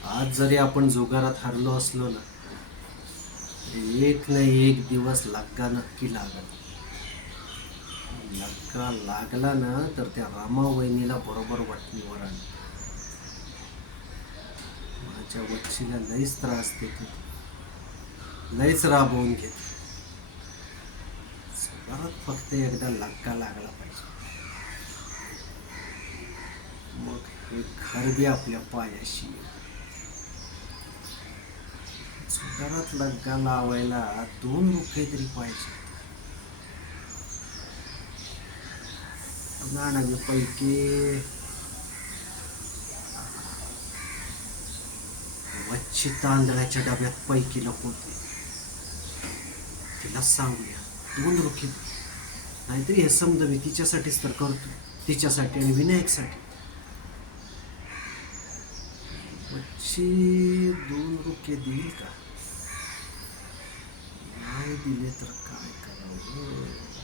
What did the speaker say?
आज जरी आपण जुगारात हरलो असलो ना, तरी एक ना एक दिवस लग्गा नक्की लागल. लग्गा लागला ना तर त्या रामा वहिनीला बरोबर वठणीवर आण. माझ्या वच्छीला लईच त्रास देते ती, लईच राबवून घेते. जुगारात फक्त एकदा लग्गा लागला पाहिजे, मग हे घर बी आपल्या पायाशी येईल. जुगारात लग्गा लावायला 2 रुपये तरी पाहिजे. 99 पैकी वच्ची तांदळाच्या डब्यात पैकी लपवते. तिला सांगूया 2 रुपये, नाहीतरी हे समजा मी तिच्यासाठीच तर करतो, तिच्यासाठी आणि विनायकसाठी. वच्ची 2 रुपये देईल का? नाही दिले तर काय करावं.